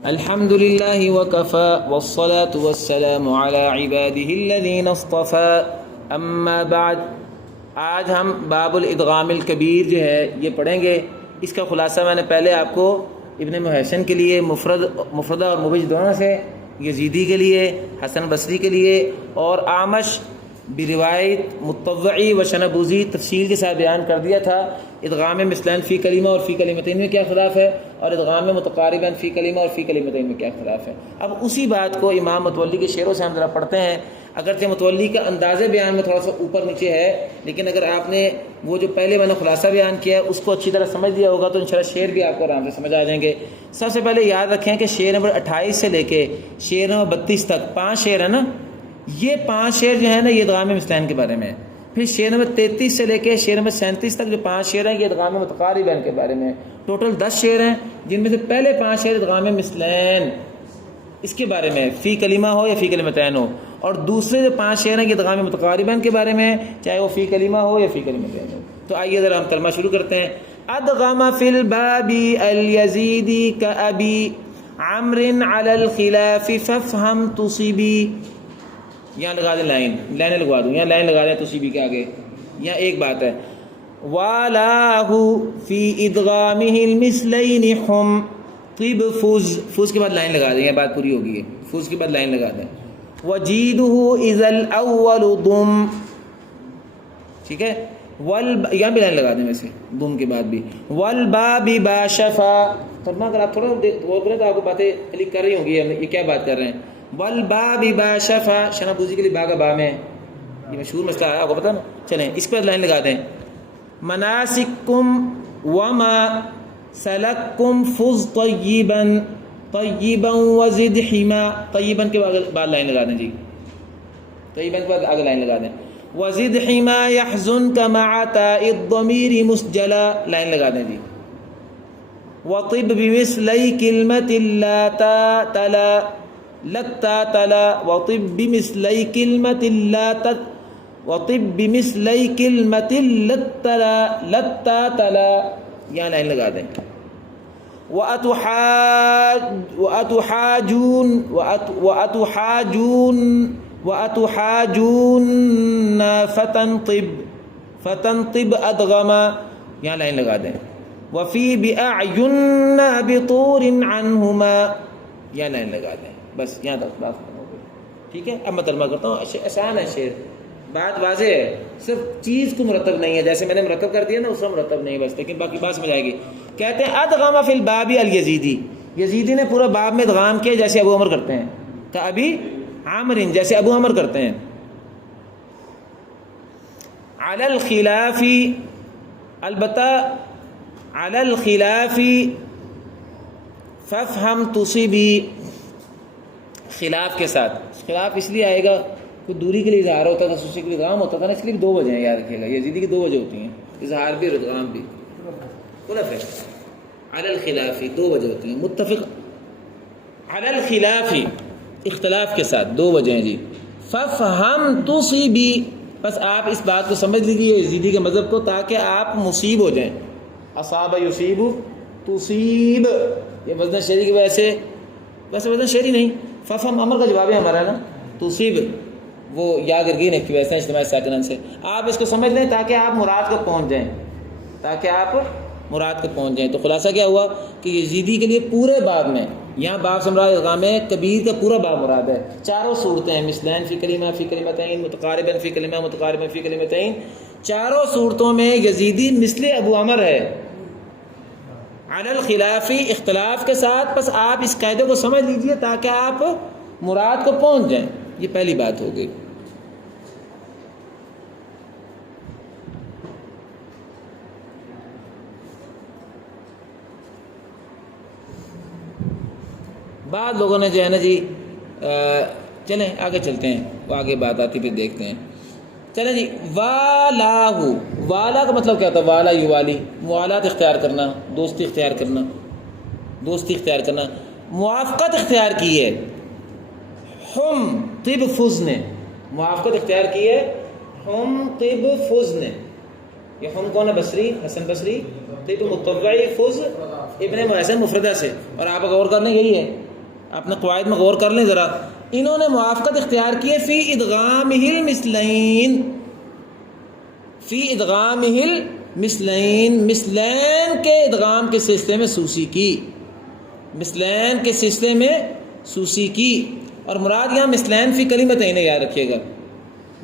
الحمد لله وكفى والصلاة والسلام على عباده الذين اصطفى اما بعد. آج ہم باب الادغام الکبیر جو ہے یہ پڑھیں گے. اس کا خلاصہ میں نے پہلے آپ کو ابن محسن کے لیے مفردہ اور مبج دونوں سے، یزیدی کے لیے، حسن بصری کے لیے اور اعمش بروایت مطوعی و شنبوزی تفصیل کے ساتھ بیان کر دیا تھا. ادغام مثلین فی کلمہ اور فی کلمتین میں کیا اختلاف ہے، اور ادغام متقارباً فی کلمہ اور فی کلمتین میں کیا اختلاف ہے. اب اسی بات کو امام متولی کے شعروں سے ہم ذرا پڑھتے ہیں. اگرچہ متولی کا انداز بیان میں تھوڑا سا اوپر نیچے ہے، لیکن اگر آپ نے وہ جو پہلے میں نے خلاصہ بیان کیا ہے اس کو اچھی طرح سمجھ لیا ہوگا تو انشاءاللہ شعر بھی آپ کو آرام سے سمجھ آ جائیں گے. سب سے پہلے یاد رکھیں کہ شعر نمبر 28 سے لے کے شعر نمبر 32 تک 5 شعر ہیں نا. یہ 5 شعر جو ہے نا یہ ادغام مثلین کے بارے میں ہے. پھر شعر نمبر 33 سے لے کے شعر نمبر 37 تک جو 5 شعر ہیں یہ ادغام متقاربین کے بارے میں. ٹوٹل 10 شعر ہیں جن میں سے پہلے 5 شعر ادغام مثلین اس کے بارے میں، فی کلمہ ہو یا فی کلمتین ہو، اور دوسرے جو 5 شعر ہیں یہ ادغام متقاربین کے بارے میں، چاہے وہ فی کلمہ ہو یا فی کلمتین ہو. تو آئیے ذرا ہم ترجمہ شروع کرتے ہیں. ادغم فی الباب الیزیدی کابی عمر علی الخلاف فافہم تصیبی. یہاں لگا دیں لائنیں لگوا دوں، یہاں لائن لگا دیں تصیبی کے آگے. یہاں ایک بات ہے، والاہ فی ادغامہ المثلین ہم طب فوز کے بعد لائن لگا دیں، یہ بات پوری ہوگی. فوز کے بعد لائن لگا دیں. وجیدہ اذا الاول ضم، ٹھیک ہے. یہاں بھی لائن لگا دیں ویسے ضم کے بعد بھی. والباب باشفا، فرما اگر آپ تھوڑا غور کریں تو آپ کو باتیں کلک کر رہی ہوں گی یہ کیا بات کر رہے ہیں. والباب باشفا، شنابوزی کے لیے با کا با میں یہ مشہور مسئلہ ہے، آپ کو پتہ نا. چلیں اس پر لائن لگا دیں. مناسککم وما سلککم فز طیبا طیبا وزد حما، طیبا کے بعد لائن لگا دیں جی، طیبا کے بعد آگے لائن لگا دیں. وزد حما يحزنك مع تاء الضمير مسجلا، لائن لگا دیں جی. وطب بمثلی کلمۃ لا تلا لتا تلا، وطب بمثلی کلمۃ لا تت، وطب بمثلی کلمۃ لتا تلا، یہاں لائن لگا دیں. وَأَتُحَاجُونَ فَتَنْطِبْ أَدْغَمَا، یہاں لائن لگا دیں. وَفِي بِأَعْيُنَّا بِطُورٍ عَنْهُمَا، یہاں لائن لگا دیں. بس یہاں تک بات ختم ہو گئی. ٹھیک ہے. اب میں ترجمہ کرتا ہوں. آسان ہے شعر، بات واضح ہے، صرف چیز کو مرتب نہیں ہے. جیسے میں نے مرتب کر دیا نا اس میں مرتب نہیں بس، لیکن باقی بات سمجھ آئے گی. کہتے ہیں ادغم فی الباب الیزیدی، یزیدی نے پورا باب میں ادغام کیا جیسے ابو عمر کرتے ہیں. کابی عامر، جیسے ابو عمر کرتے ہیں. علی الخلاف، البتہ علی الخلاف فافہم تصیبی، خلاف کے ساتھ. خلاف اس لیے آئے گا کوئی دوری کے لیے اظہار ہوتا تھا، خصوصی کے لیے ادغام ہوتا تھا نا، اس لیے 2 وجہ ہیں یاد رکھیے گا. یزیدی کی 2 وجہ ہوتی ہیں، اظہار بھی اور ادغام بھی. خلاف ہے علی الخلاف 2 وجہ ہوتی ہیں. متفق علی الخلاف اختلاف کے ساتھ 2 وجہ ہیں جی. فافہم تصیبی، بس آپ اس بات کو سمجھ لیجیے یزیدی کے مذہب کو تاکہ آپ مصیب ہو جائیں. اصاب یصیب تصیب، یہ وزن شعری کی وجہ سے، ویسے وزن شعری نہیں، فافہم امر کا جواب ہے ہمارا نا. تصیب وہ یا گرگین ایک کی وجہ سے اجتماع ساکنان سے. آپ اس کو سمجھ لیں تاکہ آپ مراد کو پہنچ جائیں، تاکہ آپ مراد کو پہنچ جائیں. تو خلاصہ کیا ہوا کہ یزیدی کے لیے پورے باب میں، یہاں باب سے مراد ادغام کبیر کا پورا باب مراد ہے. 4 صورتیں ہیں، مثلین فی کلمہ فی کلمتین، متقاربن فی کلمہ متقاربن فی کلمتین. 4 صورتوں میں یزیدی مثل ابو عمر ہے، علی الخلافی اختلاف کے ساتھ. بس آپ اس قاعدے کو سمجھ لیجئے تاکہ آپ مراد کو پہنچ جائیں. یہ پہلی بات ہو گئی. بعض لوگوں نے جو ہے نا جی چلیں آگے چلتے ہیں، وہ آگے بات آتی پھر دیکھتے ہیں. چلیں جی. والاہ، والا کا مطلب کیا ہوتا ہے؟ والا یوالی، موالات اختیار کرنا، دوستی اختیار کرنا، دوستی اختیار کرنا، موافقت اختیار کی ہے. ہم طب فز نے موافقت اختیار کی ہے. ہم طب فز نے، یہ ہم کون ہے؟ بصری، حسن بصری. طب متوعی، فز ابن محسن مفردہ سے. اور آپ غور کرنے یہی ہے اپنے قواعد میں غور کر لیں ذرا. انہوں نے موافقت اختیار کی ہے فی ادغامہ المثلین، فی ادغامہ المثلین، مثلین کے ادغام کے سلسلے میں سوسی کی، مثلین کے سلسلے میں سوسی کی. اور مراد یہاں مثلین فی کلمتین، یاد رکھیے گا،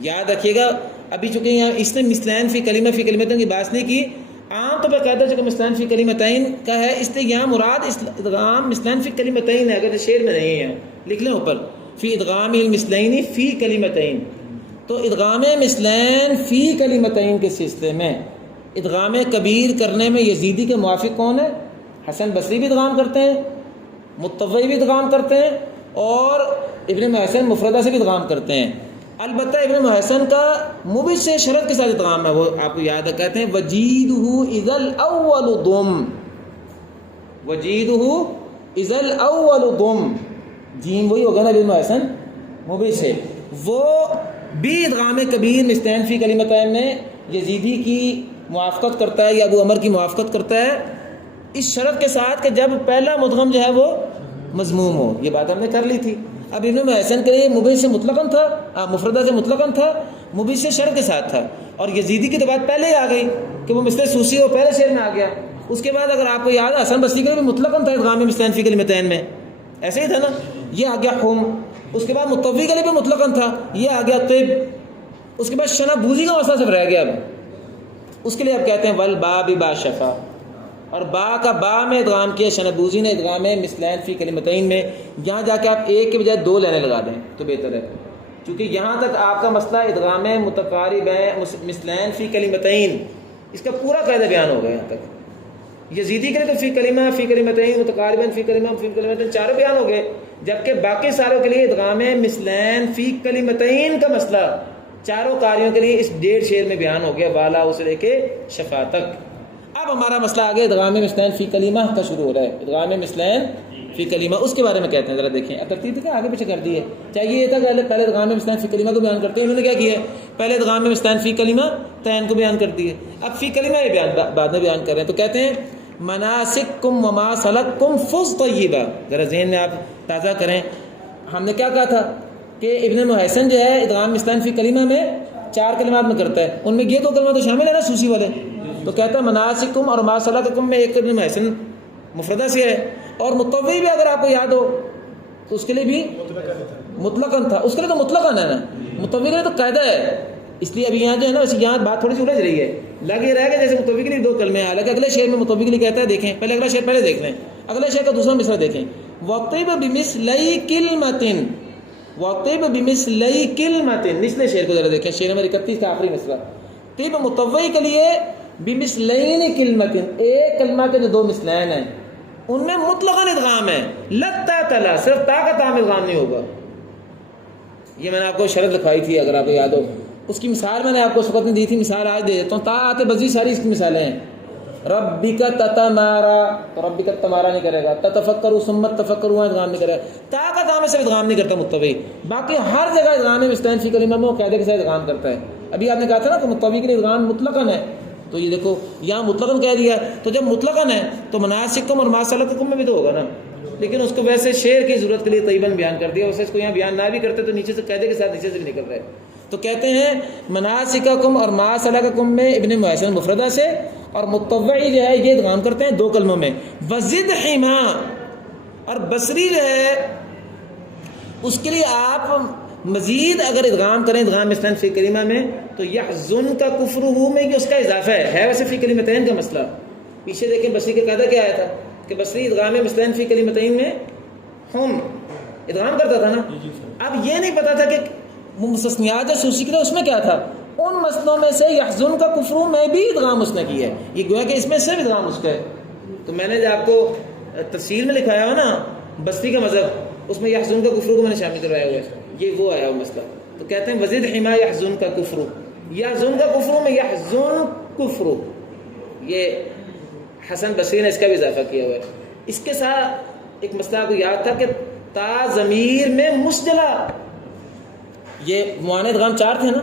یاد رکھیے گا. ابھی چونکہ یہاں اس نے مثلین فی کلمہ فی کلمتین کی بات نہیں کی، عام طور پر کہتا ہے کہ مثلین فی کلمتین کا ہے، اس لیے یہاں مراد ادغام مثلین فی کلمتین ہے. اگر شعر میں نہیں ہے لکھ لیں اوپر، فی ادغام المثلین فی کلمتین. تو ادغام مثلین فی کلمتین کے سلسلے میں ادغام کبیر کرنے میں یزیدی کے موافق کون ہے؟ حسن بصری بھی ادغام کرتے ہیں، متوی بھی ادغام کرتے ہیں، اور ابن محسن مفردہ سے بھی ادغام کرتے ہیں. البتہ ابن محسن کا مبش سے شرط کے ساتھ ادغام ہے، وہ آپ کو یاد ہے، کہتے ہیں وجیدہ اذا الاول ضم، وجیدہ اذا الاول ضم، جیم وہی ہوگا نا ابن محسن مبش سے. وہ بھی ادغام کبیر مثلین فی کلمتین میں یزیدی کی موافقت کرتا ہے یا ابو عمر کی موافقت کرتا ہے، اس شرط کے ساتھ کہ جب پہلا مدغم جو ہے وہ مضموم ہو. یہ بات ہم نے کر لی تھی. اب ابن محسن کے لیے مبش سے مطلقاً تھا، مفردہ سے مطلقاً تھا، مبش سے شرط کے ساتھ تھا. اور یزیدی کی تو بات پہلے ہی آ گئی کہ وہ مثل سوسی ہو، پہلے شعر میں آ گیا. اس کے بعد اگر آپ کو یاد ہے حسن بصری کے لیے بھی مطلقاً تھا ادغام مثلین فی کلمتین میں، ایسے ہی تھا نا، یہ آ گیا ہم. اس کے بعد متوی کے لیے بھی مطلقاً تھا، یہ آ گیا طب. اس کے بعد شنا بوزی کا مسئلہ صرف رہ گیا. اب اس کے لیے اب کہتے ہیں والبا ببا شفا، اور با کا با میں ادغام کیا شنبوزی نے ادغام مثلین فی کلمتین میں. یہاں جا کے آپ ایک کے بجائے دو لینے لگا دیں تو بہتر ہے، کیونکہ یہاں تک آپ کا مسئلہ ادغام متقاربین مثلین فی کلمتین، اس کا پورا قاعدہ بیان ہو گیا. یہاں تک یزیدی کے لیے تو فی کلمہ فی کلمتین متقاربین فی کلمہ فی کلمتین چاروں بیان ہو گئے، جبکہ باقی ساروں کے لیے ادغام مثلین فی کلمتین کا مسئلہ چاروں قاریوں کے لیے اس 1.5 شعر میں بیان ہو گیا، والا اسے لے کے شفا تک. اب ہمارا مسئلہ آگے ادغام مثلین فی کلمہ کا شروع ہو رہا ہے. ادغام مثلین فی کلمہ اس کے بارے میں کہتے ہیں، ذرا دیکھیں. ترتیب کیا آگے پیچھے کر دی ہے. چاہیے یہ تھا کہ پہلے ادغام مثلین فی کلمہ کو بیان کرتے ہیں، انہوں نے کیا کیا ہے پہلے ادغام مثلین فی کلمہ تین کو بیان کر دیے، اب فی کلمہ یہ بیان بعد میں بیان کر رہے ہیں. تو کہتے ہیں مناسککم وما سلککم فض طیبہ. ذرا ذہن میں آپ تازہ کریں، ہم نے کیا کہا تھا کہ ابن محسن جو ہے ادغام مثلین فی کلمہ میں 4 کلمات میں کرتا ہے، ان میں یہ 2 کلمات تو شامل ہے نا سوسی والے. تو کہتا ہے مناسککم اور ما سلککم میں ایک ابن محسن مفردہ سے ہے، اور متوی بھی اگر آپ کو یاد ہو تو اس کے لیے بھی مطلقاً تھا، اس کے لیے تو مطلقاً ہے نا، متوی کے لیے تو قاعدہ ہے. اس لیے ابھی یہاں جو ہے نا ویسے یہاں بات تھوڑی سی الجھ رہی ہے، لگ یہ رہا ہے کہ جیسے متوی کے لیے 2 کلمے ہیں، حالانکہ اگلے شعر میں متوی کے لیے کہتا ہے. دیکھیں پہلے اگلا شعر پہلے دیکھ لیں، اگلے شعر کا دوسرا مصرع دیکھیں. وَطِبْ بِمِثْلَيْ كِلْمَةٍ، وَطِبْ بِمِثْلَيْ كِلْمَةٍ. نچلے شعر کو ذرا دیکھیں، شعر نمبر 31 کا آخری مصرع. طب متوی کے لیے بمثلین کلمتن، ایک کلمہ کے جو 2 مثلین ہیں ان میں مطلقاً ادغام ہے. لتا تلا، صرف تا کا تام ادغام نہیں ہوگا. یہ میں نے آپ کو شرط لکھوائی تھی اگر آپ کو یاد ہو، اس کی مثال میں نے آپ کو اس وقت نہیں دی تھی، مثال آج دے دیتا ہوں. تا آتے بزی ساری اس کی مثالیں ہیں. ربک تتمارا، تو ربک تمارا نہیں کرے گا. تتفکروا ثم تفکروا ادغام نہیں کرے گا. تا کا تام سے ادغام نہیں کرتا متوی، باقی ہر جگہ ادغام مثلین فی کلمہ میں وہ قاعدے کے ساتھ ادغام کرتا ہے. ابھی آپ نے کہا تھا نا کہ متوی کے لیے ادغام مطلقاً ہے، تو یہ دیکھو یہاں مطلقاً کہہ دیا. تو جب مطلقاً ہے تو مناسککم اور ما سلککم میں بھی تو ہوگا نا، لیکن اس کو ویسے شعر کی ضرورت کے لیے طیباً بیان کر دیا. ویسے اس کو یہاں بیان نہ بھی کرتے تو نیچے سے قاعدے کے ساتھ نیچے سے بھی نکل رہے. تو کہتے ہیں مناسککم اور ما سلککم میں ابن محسن مفردہ سے، اور متوعی جو ہے یہ ادغام کرتے ہیں 2 کلموں میں. وزد حما، اور بصری جو ہے اس کے لیے آپ مزید اگر ادغام کریں ادغام مثلین فی کلمہ میں تو یحزن کا کفرہ میں کہ اس کا اضافہ ہے ویسے فی کلمتین کا مسئلہ. پیچھے دیکھیں بصری کا قاعدہ کیا آیا تھا کہ بصری ادغام مثلین فی کلمتین میں ہم ادغام کرتا تھا نا. اب یہ نہیں پتا تھا کہ مستثنیات جو سوسی کے لیے اس میں کیا تھا، ان مسئلوں میں سے یحزن کا کفرہ میں بھی ادغام اس نے کیا ہے. یہ گویا کہ اس میں صرف ادغام اس کا ہے. تو میں نے جو آپ کو تفصیل میں لکھایا ہو نا بصری کا مذہب، اس میں یحزن کا کفرہ کو میں نے شامل کروایا ہوا ہے، یہ وہ آیا ہوا مسئلہ. تو کہتے ہیں وزد حما یحزن کا کفرہ، یحزن کا کفرہ میں یحزن کفرہ، یہ حسن بصری نے اس کا بھی اضافہ کیا ہوا ہے. اس کے ساتھ ایک مسئلہ کو یاد تھا کہ تا ضمیر میں مسجلہ، یہ معاند ادغام 4 تھے نا،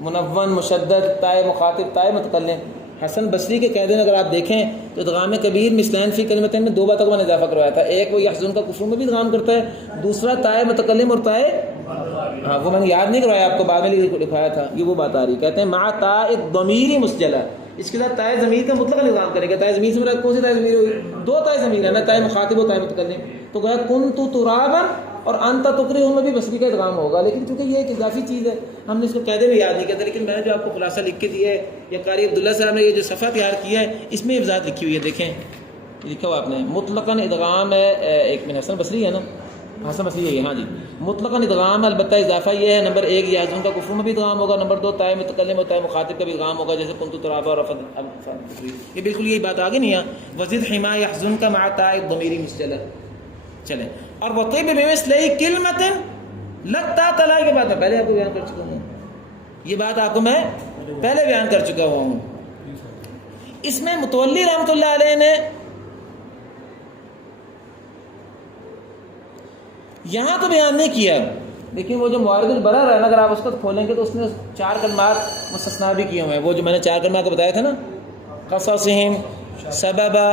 منون، مشدد، تائے مخاطب، تائے متکلم. حسن بصری کے قید میں اگر آپ دیکھیں تو ادغام کبیر مثلین فی کلمتین میں 2 باتوں کو میں نے اضافہ کروایا تھا. ایک وہ یحزن کا کفر میں بھی ادغام کرتا ہے, دوسرا تائے متکلم اور تائے وہ میں نے یاد نہیں کروایا آپ کو, بعد میں لکھوایا تھا. یہ وہ بات آ رہی, کہتے ہیں مع تاء الضمیر مسجلہ, اس کے ساتھ تائے ضمیر کا مطلق ادغام کریں گے. تائے ضمیر سے مراد کون سی تائے ضمیر ہوئی؟ 2 تائے ضمیر ہے نا, تائے مخاطب و تائے متکلم. تو گویا کنت ترابا اور انت تکرہ میں بھی بصری کا ادغام ہوگا, لیکن چونکہ یہ ایک اضافی چیز ہے ہم نے اس کو قاعدے میں یاد نہیں کیا تھا. لیکن میں نے جو آپ کو خلاصہ لکھ کے دیا ہے یا قاری عبداللہ صاحب نے یہ جو صفحہ تیار کیا ہے اس میں وضاحت لکھی ہوئی ہے. دیکھیں لکھا ہوا آپ نے مطلقاً ادغام ہے. ایک من حسن بصری ہے نا, حسن بصری ہے ہاں جی. مطلقاً ادغام البتہ اضافہ یہ ہے, نمبر 1 یحزن کا کفر میں بھی ادغام ہوگا, نمبر 2 تائے متکلم اور تائے مخاطب کا بھی ادغام ہوگا, جیسے کنت ترابا اور یہ بالکل یہی بات آگے نہیں ہے. وزد حما یحزن کا مع تاء الضمیر مسجلہ. چلیں اور وطیب بمثل کلمۃ لتا تلا کی بات ہے پہلے آپ کو بیان کر چکا ہوں, یہ بات آپ کو میں پہلے بیان کر چکا ہوں. اس میں متولی رحمۃ اللہ علیہ نے یہاں تو بیان نہیں کیا, لیکن وہ جو موارد البرر ہے نا اگر آپ اس کو کھولیں گے تو اس نے 4 کلمات مستثنا بھی کیے ہوئے ہیں. وہ جو میں نے 4 کلمات کو بتایا تھا نا, قصصہم, سببا,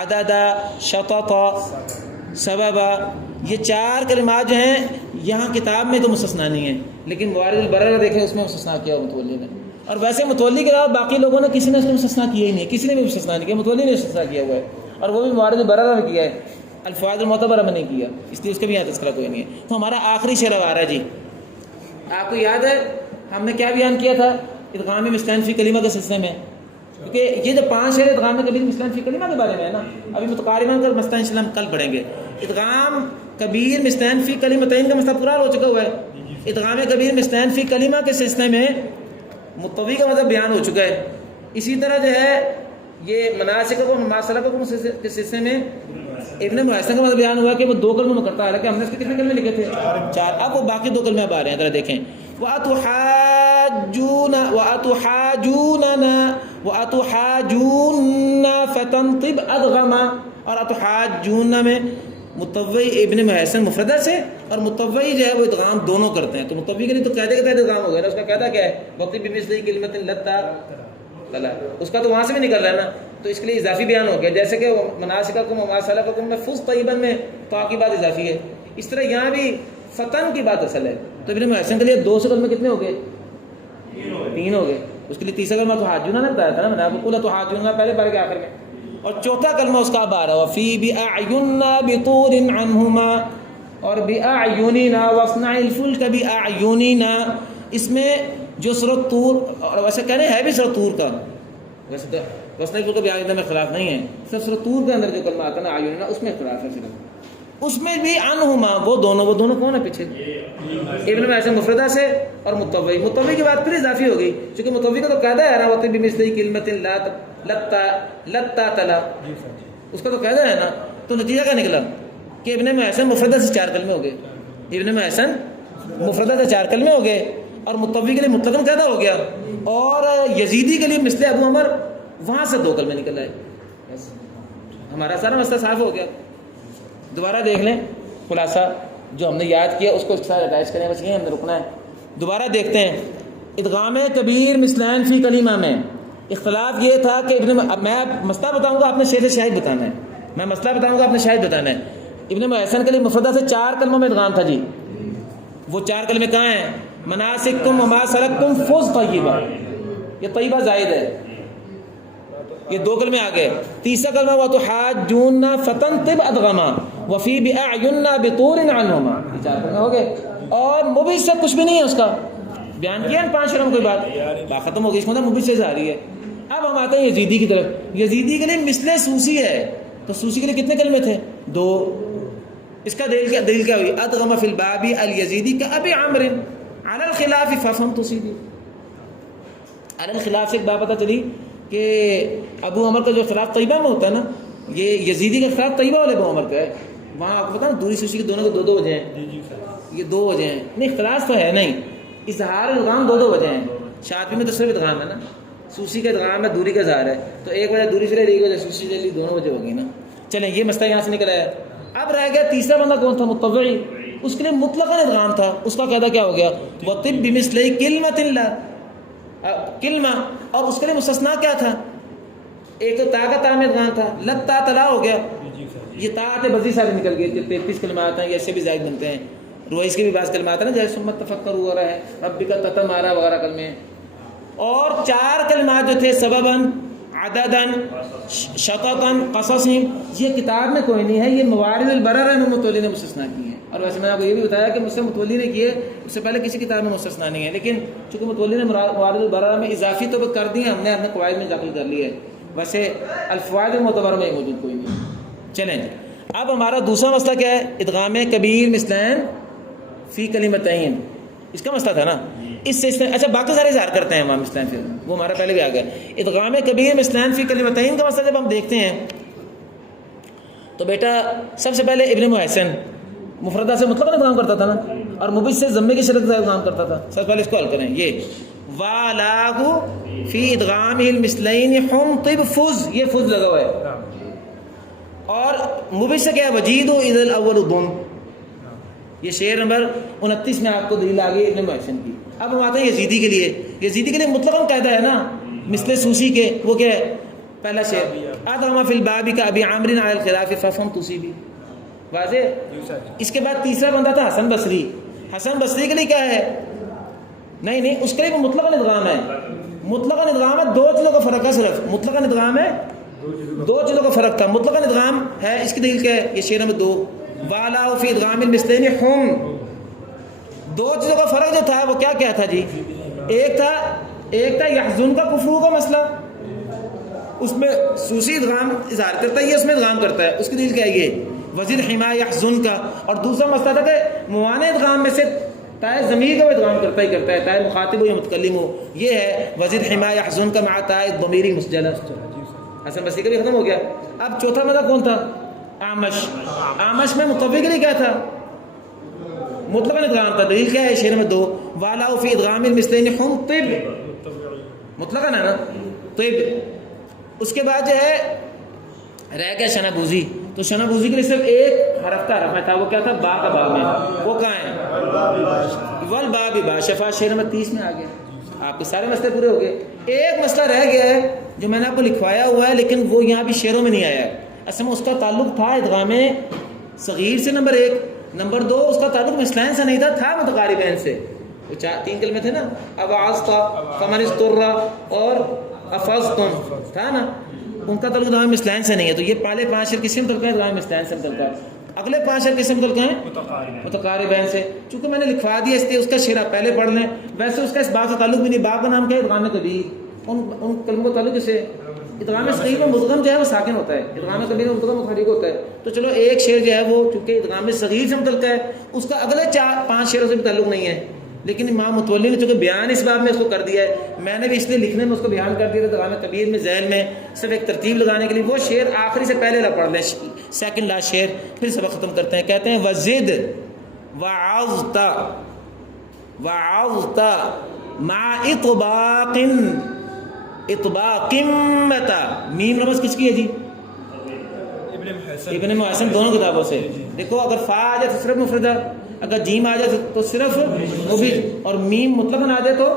عددا, شططا, سببا, یہ 4 کلمات جو ہیں یہاں کتاب میں تو مستثنا نہیں ہیں, لیکن موارد البرر دیکھیں اس میں مستثنا کیا ہوا متولی نے. اور ویسے متولی کے علاوہ باقی لوگوں نے کسی نے اس میں مستثنا کیا ہی نہیں, کسی نے بھی مستثنا نہیں کیا, متولی نے مستثنا کیا ہوا ہے, اور وہ بھی موارد البرر میں کیا ہے, الفاظ المعتبرہ میں نہیں کیا, اس لیے اس کا بھی یہاں تذکرہ کوئی نہیں ہے. تو ہمارا آخری شعر آ رہا ہے جی, آپ کو یاد ہے ہم نے کیا بیان کیا تھا ادغام مثلین فی کلمہ کے سلسلے میں, کیونکہ یہ جو 5 شعر ادغام کبیر مثلین فی کلمہ کے بارے میں ہے نا, ابھی متقارباً کا مسئلہ انشاءاللہ ہم کل پڑھیں گے. ادغام کبیر مثلین فی کلمتین کا مسئلہ پورا ہو چکا ہوا ہے. ادغام کبیر مثلین فی کلمہ کے سلسلے میں متوی کا مطلب بیان ہو چکا ہے. اسی طرح جو ہے یہ مناسک و مماثلہ کے سلسلے میں ابن محسن کا مطلب بیان ہوا کہ وہ 2 کلموں میں کرتا ہے, حالانکہ ہم نے اس کے کتنے کلمے لکھے تھے 4. اب وہ باقی 2 کلمے اب آ رہے ہیں, ذرا دیکھیں. وَأَتُحَاجُونَ فَتَنْطِبْ أَدْغَمَا, اور اتحاجون میں متوی ابن محسن مفردہ سے اور متوی جو ہے وہ ادغام دونوں کرتے ہیں. تو متوی کے لیے تو قاعدے کے تحت ادغام ہو گیا نا, اس کا قاعدہ کیا ہے وطیب بمثل کلمۃ لتا تلا, اس کا تو وہاں سے بھی نکل رہا ہے نا, تو اس کے لیے اضافی بیان ہو گیا. جیسے کہ مناسککم ومماثلکم میں فز طیبا میں تا کی بات اضافی ہے, اس طرح یہاں بھی فتن کی بات اصل ہے. تو ابن محسن کے لیے 2 سے کلمے کتنے ہو گئے 3 ہو گئے. اس کے لیے تیسرا کلمہ تو حاجونا نے بتایا تھا نا, میں نے آپ کو تو حاجونا پہلے پارے کے آخر میں, اور چوتھا کلمہ اس کا اب آ رہا ہے فی بأعینا بطور عنہما اور بأعیننا واصنع الفلک بأعیننا. اس میں جو سورۃ طور, اور ویسے کہنے ہے بھی سورۃ طور کا, ویسے تو واصنع الفلک بأعیننا میں خلاف نہیں ہے, صرف سورۃ طور کے اندر جو کلمہ آتا ہے نا اعیننا اس میں خلاف ہے صرف. اس میں بھی عنہما وہ دونوں کون ہے پیچھے ابن محسن مفردہ سے اور متوی کی بات پھر اضافی ہو گئی, چونکہ متوی کا تو قاعدہ ہے نا وطیب بمثل کلمۃ لتا تلا, اس کا تو قاعدہ ہے نا. تو نتیجہ کیا نکلا کہ ابن محسن مفردہ سے 4 کلمے ہو گئے, ابن محسن مفردہ سے 4 کلمے ہو گئے, اور متوی کے لیے مطلقاً قاعدہ ہو گیا, اور یزیدی کے لیے مثل ابو عمر وہاں سے 2 کلمے نکل آئے. ہمارا سارا مسئلہ صاف ہو گیا. دوبارہ دیکھ لیں خلاصہ جو ہم نے یاد کیا اس کو اس طرح ریوائز کریں, بس یہیں ہم نے رکنا ہے. دوبارہ دیکھتے ہیں ادغام کبیر مثلین فی کلمہ میں اختلاف یہ تھا کہ میں مسئلہ بتاؤں گا آپ نے شیخ شاہد بتانا ہے, میں مسئلہ بتاؤں گا آپ نے شاہد بتانا ہے. ابن محسن کے لیے مفردہ سے 4 کلموں میں ادغام تھا جی, وہ 4 کلمے کہاں ہیں مناسککم وما سلککم فز طیبہ, یہ طیبہ زائد ہے, یہ 2 کلمے آ گئے. تیسرا کلمہ ہوا تو حاجون فتنطب ادغما وفی بأعیننا بطور عنہما, یہ 4 کلمے ہو گئے. اور مبی سے کچھ بھی نہیں ہے, اس کا بیان کیا ان 5 شرم کوئی بات ختم ہو گئی, اس کا مطلب مبی سے جاری ہے. اب ہم آتے ہیں یزیدی کی طرف. یزیدی کے لیے مثل سوسی ہے, تو سوسی کے لیے کتنے کلمے تھے 2. اس کا دلیل کیا ہوئی ادغم فی الباب الیزیدی کا ابی عمرو علی الخلاف ففهم تصیدی. علی الخلاف سے ایک بات پتہ چلی کہ ابو عمر کا جو خلاف طیبہ میں ہوتا ہے نا, یہ یزیدی کا خلاف طیبہ والے ابو عمر کا ہے. وہاں آپ کو پتا نا دوری سوسی کے دونوں کو 2 وجہ ہیں, یہ 2 وجہ ہیں, نہیں خلاف تو ہے نہیں, اظہار ادغام 2 وجہ ہیں. شاطبی میں تو صرف ادغام ہے نا, سوسی کا ادغام ہے, دوری کا اظہار ہے, تو ایک وجہ دوری سے لے لی, ایک وجہ سوسی سے لے لی, 2 وجہ ہوگی نا. چلیں یہ مسئلہ یہاں سے نکل آیا. اب رہ گیا تیسرا بندہ کون تھا متوی, اس کے لیے مطلقاً ادغام تھا. اس کا قاعدہ کیا ہو گیا وطب بمثل کلمۃ کلمہ, اور اس کے لیے مستثنا کیا تھا ایک تو تا کا تا میں ادغام تھا، لتا تلا ہو گیا، یہ تا بزی سارے نکل گئے، 33 کلمات ہیں، ایسے بھی زائد بنتے ہیں، روئیس کے بھی بعض کلمات ہیں نا جیسے سمت تفکر ہوا رہا ہے، ربی کا تتمارا وغیرہ کلمے ہیں، اور 4 کلمات جو تھے سبباً، عدداً، شططاً، قصصاً، یہ کتاب میں کوئی نہیں ہے، یہ موارد البرر میں متولی نے مستثنا کی ہیں، اور ویسے میں نے آپ کو یہ بھی بتایا کہ مجھ سے متولی نے کیے، اس سے پہلے کسی کتاب میں مستثنا نہیں ہے، لیکن چونکہ متولی نے موارد البرر میں اضافی طور پر کر دی ہیں، ہم نے اپنے قواعد میں داخل کر لی ہے، ویسے الفوائد المعتبرہ میں موجود کوئی نہیں۔ چلیں جی، اب ہمارا دوسرا مسئلہ کیا ہے؟ ادغام کبیر مثلین فی کلمتین، اس کا مسئلہ تھا نا، اس سے اچھا باقی سارے اظہار کرتے ہیں امام مثلین، پھر وہ ہمارا پہلے بھی آ گیا۔ ادغام کبیر مثلین فی کلمتین کا مسئلہ جب ہم دیکھتے ہیں تو بیٹا سب سے پہلے ابن محسن مفردہ سے مطلق ادغام کرتا تھا نا، اور مبش سے ضمے کی شرط سے ادغام کرتا تھا، سب سے پہلے اس کو حل کریں، یہ والاغ فی ادغام المثلین ہم طب فز، یہ فز لگا ہوا ہے، اور مبش سے کیا وجید اذ الاول ضم، یہ شعر نمبر 29 میں آپ کو دلیل آ گئی ابن محسن کی۔ اب ہم آتے ہیں یزیدی کے لیے، یزیدی کے لیے مطلقاً قاعدہ ہے نا، مثل سوسی کے، وہ کیا ہے؟ پہلا شعر ادغم فی الباب کا ابی عامر علی الخلاف ففهم تصیبی، واضح۔ اس کے بعد تیسرا بندہ تھا حسن بصری، حسن بصری کے لیے کیا ہے؟ نہیں اس کے لیے مطلقاً ادغام ہے، مطلقاً ادغام ہے، 2 چیزوں کا فرق ہے صرف، مطلقاً ادغام ہے، 2 چیزوں کا فرق تھا، مطلقاً ادغام ہے، اس کی دلیل کیا ہے؟ یہ شعر نمبر 2 والا فی ادغام المثلین ہم، 2 چیزوں کا فرق جو تھا وہ کیا تھا جی؟ ایک تھا یحزن کا کفرو کا مسئلہ، اس میں سوسی ادغام اظہار کرتا ہے، یہ اس میں ادغام کرتا ہے، اس کی دلیل کیا ہے؟ یہ وزیر حما یحزن کا، اور دوسرا مسئلہ تھا کہ موانع ادغام میں سے تائے ضمیر کا ادغام کرتا ہے، تائے مخاطب ہو یا متکلم ہو، یہ ہے وزیر حما یحزن کا مع تائے ضمیر مسجلہ، حسن بصری کا بھی ختم ہو گیا۔ اب چوتھا مدہ کون تھا؟ آمش میں مطوی کے لیے کیا تھا؟ مطلقاً ادغام تھا، دلیل کیا ہے؟ شعر نمبر 2 والا فی ادغام المثلین ہم طب، مطلقاً ہے نا طب۔ اس کے بعد جو ہے رہ گیا شنابوزی، تو شنابوزی کے لیے صرف ایک حرف کا حرف میں تھا، وہ کیا تھا؟ با کا با میں، وہ کہاں ہے؟ والباب باشفا، شعر نمبر 30 میں آ گیا۔ آپ کے سارے مسئلے پورے ہو گئے، ایک مسئلہ رہ گیا ہے جو میں نے آپ کو لکھوایا ہوا ہے، لیکن وہ یہاں بھی شعروں میں نہیں آیا ہے، اصل میں اس کا تعلق تھا ادغام صغیر سے نمبر 1، نمبر 2 اس کا تعلق مثلین سے نہیں تھا متقاربین سے، وہ 3 کلمے تھے نا، ابعاذتا، فمن اضطر اور افضتم تھا نا، ان کا تعلق ادغام مثلین سے نہیں ہے، تو یہ پہلے 5 شعر کس سے متعلق ہیں؟ ادغام مثلین سے متعلق ہے، اگلے 5 شعر کس سے متعلق ہیں؟ متقاربین سے، چونکہ میں نے لکھوا دیا اس لیے اس کا شعر آپ پہلے پڑھ لیں، ویسے اس کا اس باب سے تعلق بھی نہیں، باب کا نام کیا ہے؟ ادغام کبیر، ان کلموں کا تعلق سے ادغام صغیر میں مدغم جو ہے وہ ساکن ہوتا ہے، ادغام کبیر میں مدغم متحرک ہوتا ہے، تو چلو ایک شعر جو ہے وہ چونکہ ادغام صغیر سے متعلق ہے، اس کا اگلے 4-5 شعروں سے بھی تعلق نہیں ہے، لیکن امام متولی نے چونکہ بیان اس باب میں اس کو کر دیا ہے، میں نے بھی اس لیے لکھنے میں اس کو بیان کر دیا تھا ادغام کبیر میں ذیل میں صرف ایک ترتیب لگانے کے لیے، وہ شعر آخری سے پہلے نہ پڑھ لیں، سیکنڈ لاسٹ شعر، پھر سبق ختم کرتے ہیں۔ کہتے ہیں وزد وعظت مع اطباقمتا، میم رمز کس کی ہے جی؟ ابن محسن، دونوں کتابوں سے دیکھو، اگر فا آ جائے تو صرف مفردہ، اگر جیم آ جائے تو صرف مبین، اور میم مطلقاً آ جائے تو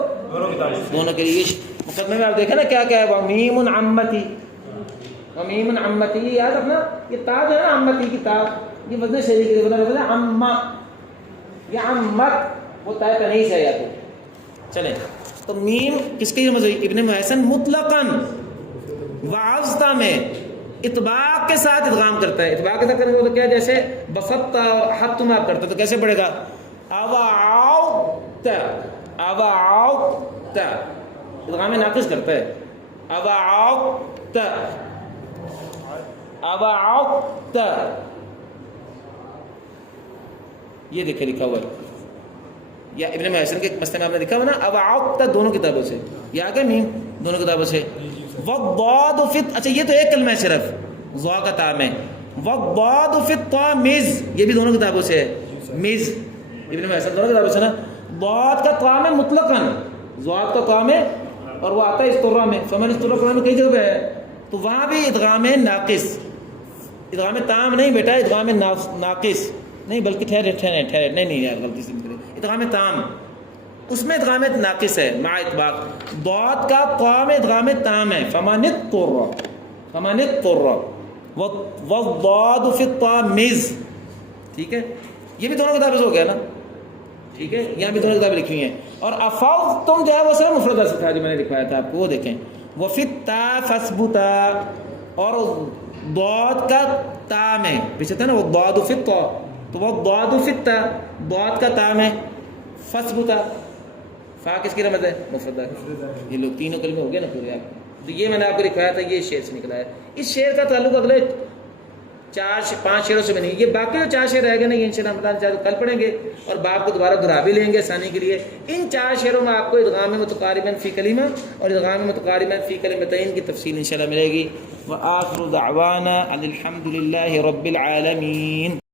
دونوں کے لیے۔ مقدمے میں آپ دیکھیں نا کیا ہے، ومیم عمتی، ومیم عمتی، یہ یاد رکھنا، یہ تا جو ہے نا عمتی کی تا، یہ وزن شہری کے لیے وزن عمہ، یہ عمت وہ تا تنیس ہے یا تو چلیں، تو میم کس کی رمز ہوئی؟ ابن محسن مطلقاً وعظتا میں اطباق کے ساتھ ادغام کرتا ہے، اطباق کے ساتھ کرنے تو کیا، جیسے بسطتا حت میں آپ کرتے تو کیسے پڑھے گا؟ اوعوتا، اوعوتا، ادغام ناقص کرتا ہے، اوعوتا، اوعوتا، یہ دیکھیں لکھا ہوا ہے، یا ابن محسن کے مسئلے میں آپ نے لکھا ہوا نا اوعوتا، دونوں کتابوں سے، یہ آگے میم دونوں کتابوں سے۔ وضاد فت، اچھا یہ تو ایک کلمہ ہے صرف، ضا کا تا میں، وضاد فت مز، یہ بھی دونوں کتابوں سے ہے، مز ابن محسن دونوں کتابوں سے نا، ضاد کا تا میں مطلقاً، ضاد کا تا میں، اور وہ آتا ہے استرا میں، فمن استرا قرآن میں کئی جگہ پہ ہے، تو وہاں بھی ادغام ناقص، ادغام تام نہیں بیٹا، ادغام ناقص نہیں، بلکہ ٹھہرے نہیں یار غلطی سے ادغام تام، اس میں ادغام ناقص ہے مع اطباق، ضاد کا قا میں ادغام تام ہے، فمن اضطر، فمن اضطر والضاد فی الطاء مز. ٹھیک ہے, یہ بھی دونوں کتابیں سے ہو گیا نا, ٹھیک ہے, یہاں بھی دونوں کتابیں لکھی ہوئی ہیں. اور افضتم جو ہے وہ صرف مفرد سے تھا جو میں نے لکھوایا تھا آپ کو, وہ دیکھیں. وفی التاء فاثبتا, اور ضاد کا تا میں پیچھے تھا نا وہ ضاد فی الطاء, تو وہ ضاد فی التاء, ضاد کا تا میں فاثبتا. فا کس کی رمز ہے؟ مفردہ. یہ لوگ تینوں کلمے ہو گئے نا پورے آپ. تو یہ میں نے آپ کو لکھوایا تھا, یہ شعر سے نکلا ہے. اس شعر کا تعلق اگلے 4-5 شعروں سے بھی نہیں. یہ باقی جو 4 شعر رہ گئے نا, یہ انشاءاللہ ہم چاہے تو کل پڑھیں گے اور باپ کو دوبارہ دہرا بھی لیں گے آسانی کے لیے. ان 4 شعروں میں آپ کو ادغام متقارباً فی کلمہ اور ادغام متقارباً فی کلمتین کی تفصیل انشاءاللہ ملے گی. وآخر دعوانا ان الحمد للہ رب العالمین.